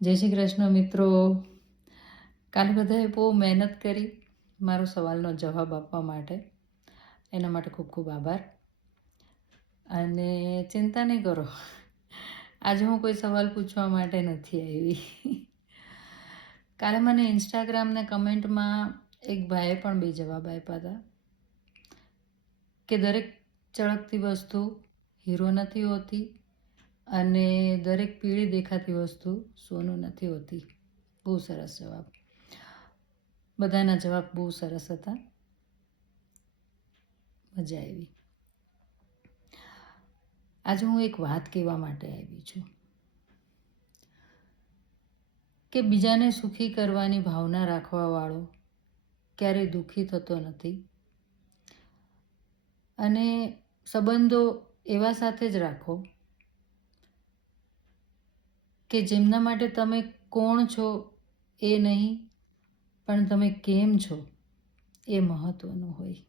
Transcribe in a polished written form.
જય શ્રી કૃષ્ણ મિત્રો. કાલે બધાએ બહુ મહેનત કરી મારો સવાલનો જવાબ આપવા માટે. એના માટે ખૂબ ખૂબ આભાર. અને ચિંતા નહીં કરો, આજે હું કોઈ સવાલ પૂછવા માટે નથી આવી. કાલે મને ઇન્સ્ટાગ્રામને કમેન્ટમાં એક ભાઈએ પણ 2 જવાબ આપ્યા હતા કે દરેક ચળકતી વસ્તુ હીરો નથી હોતી અને દરેક પીળી દેખાતી વસ્તુ સોનું નથી હોતી. બહુ સરસ જવાબ. બધાના જવાબ બહુ સરસ હતા, મજા આવી. આજે હું એક વાત કહેવા માટે આવી છું કે બીજાને સુખી કરવાની ભાવના રાખવાવાળો ક્યારેય દુઃખી થતો નથી. અને સંબંધો એવા સાથે જ રાખો કે જેમના માટે તમે કોણ છો એ નહીં, પણ તમે કેમ છો એ મહત્વનું હોય.